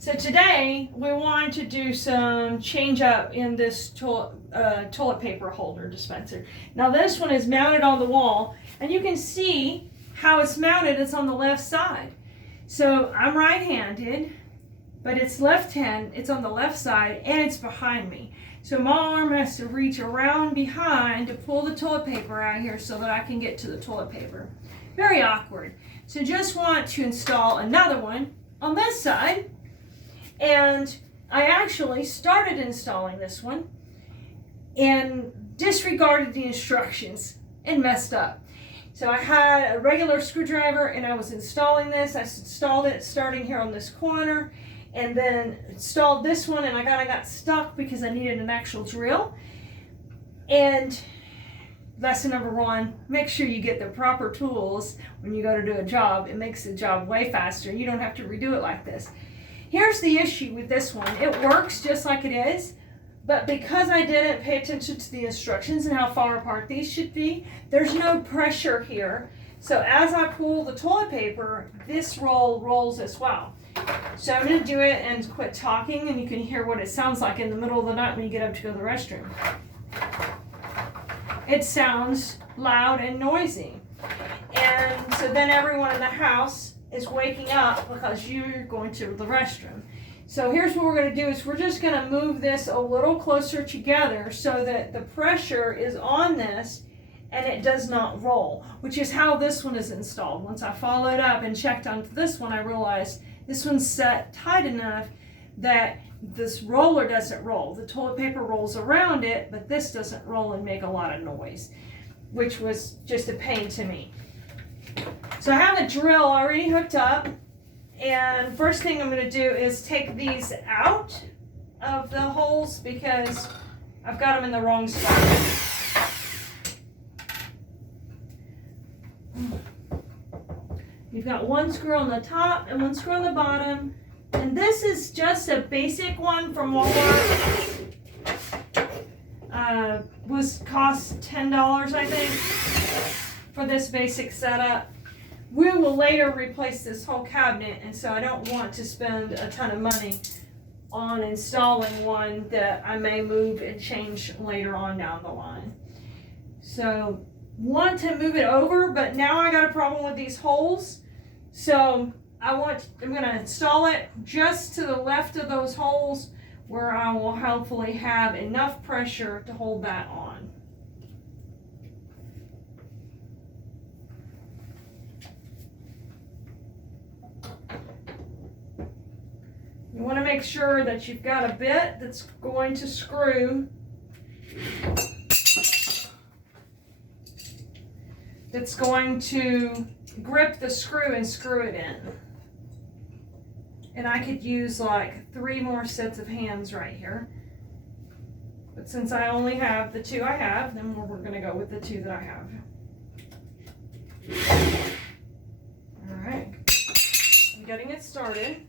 So today we wanted to do some change up in this toilet paper holder dispenser. Now this one is mounted on the wall, and you can see how it's mounted. It's on the left side. So I'm right-handed, but it's left hand, it's on the left side, and it's behind me. So my arm has to reach around behind to pull the toilet paper out here so that I can get to the toilet paper. Very awkward. So just want to install another one on this side. And I actually started installing this one and disregarded the instructions and messed up. So I had a regular screwdriver and I was installing this. I installed it starting here on this corner and then installed this one, and I got stuck because I needed an actual drill. And lesson number one, make sure you get the proper tools when you go to do a job. It makes the job way faster. You don't have to redo it like this. Here's the issue with this one. It works just like it is, but because I didn't pay attention to the instructions and how far apart these should be, there's no pressure here. So as I pull the toilet paper, this roll rolls as well. So I'm going to do it and quit talking, and you can hear what it sounds like in the middle of the night when you get up to go to the restroom. It sounds loud and noisy. And so then everyone in the house is waking up because you're going to the restroom. So here's what we're going to do is we're just going to move this a little closer together so that the pressure is on this and it does not roll, which is how this one is installed. Once I followed up and checked onto this one, I realized this one's set tight enough that this roller doesn't roll. The toilet paper rolls around it, but this doesn't roll and make a lot of noise, which was just a pain to me. So I have a drill already hooked up, and first thing I'm going to do is take these out of the holes because I've got them in the wrong spot. You've got one screw on the top and one screw on the bottom, and this is just a basic one from Walmart. Cost $10, I think, for this basic setup. We will later replace this whole cabinet, and so I don't want to spend a ton of money on installing one that I may move and change later on down the line. So want to move it over, but now I got a problem with these holes. So I'm going to install it just to the left of those holes where I will hopefully have enough pressure to hold that on. You want to make sure that you've got a bit that's going to screw, that's going to grip the screw and screw it in. And I could use like 3 more sets of hands right here. But since I only have the 2 I have, then we're going to go with the 2 that I have. All right, I'm getting it started.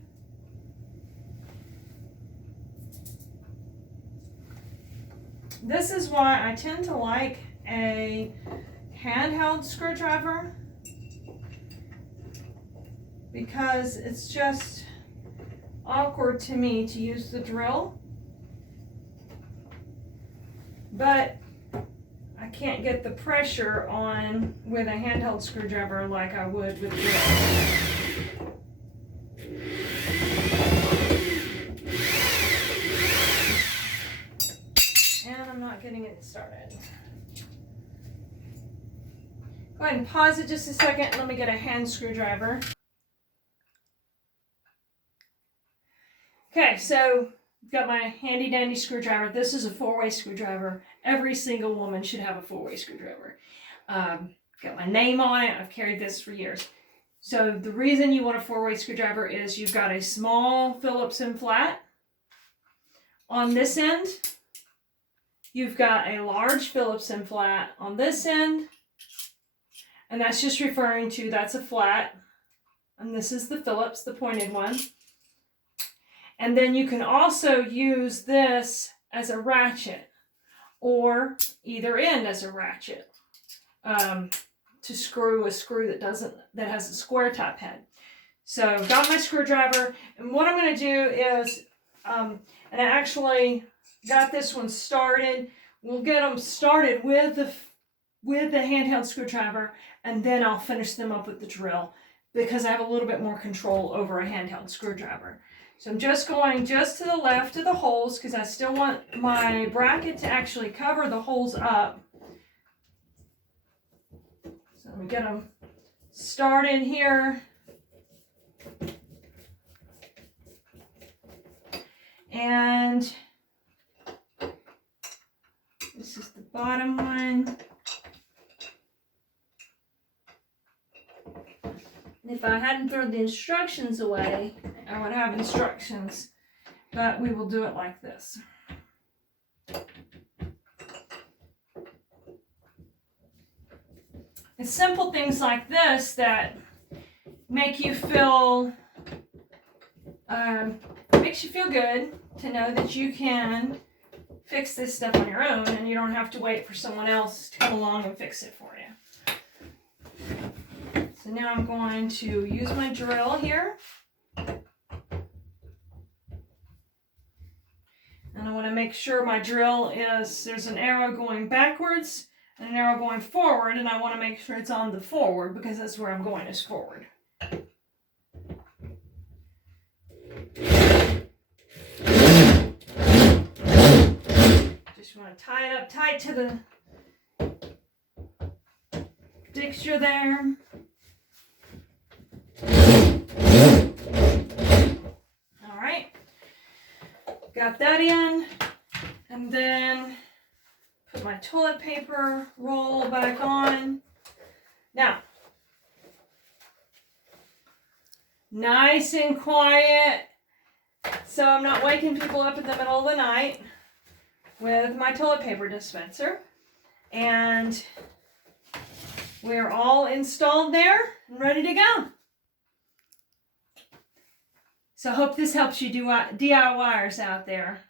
This is why I tend to like a handheld screwdriver, because it's just awkward to me to use the drill, but I can't get the pressure on with a handheld screwdriver like I would with the drill. And I'm not getting it started. Go ahead and pause it just a second. Let me get a hand screwdriver. Okay, so I've got my handy dandy screwdriver. This is a 4-way screwdriver. Every single woman should have a 4-way screwdriver. Got my name on it. I've carried this for years. So the reason you want a 4-way screwdriver is you've got a small Phillips and flat on this end. You've got a large Phillips and flat on this end. And that's just referring to that's a flat. And this is the Phillips, the pointed one. And then you can also use this as a ratchet, or either end as a ratchet, to screw a screw that has a square top head. So I've got my screwdriver, and what I'm going to do is, and I actually got this one started. We'll get them started with the handheld screwdriver, and then I'll finish them up with the drill because I have a little bit more control over a handheld screwdriver. So I'm just going just to the left of the holes because I still want my bracket to actually cover the holes up. So let me get them started here. And this is the bottom one. If I hadn't thrown the instructions away, I would have instructions, but we will do it like this. It's simple things like this that make you feel, makes you feel good to know that you can fix this stuff on your own and you don't have to wait for someone else to come along and fix it for you. So now I'm going to use my drill here. And I want to make sure my drill is, there's an arrow going backwards and an arrow going forward, and I want to make sure it's on the forward because that's where I'm going, is forward. Just want to tie it up tight to the fixture there. All right, got that in, and then put my toilet paper roll back on. Now, nice and quiet, so I'm not waking people up in the middle of the night with my toilet paper dispenser. And we're all installed there and ready to go. So I hope this helps you DIYers out there.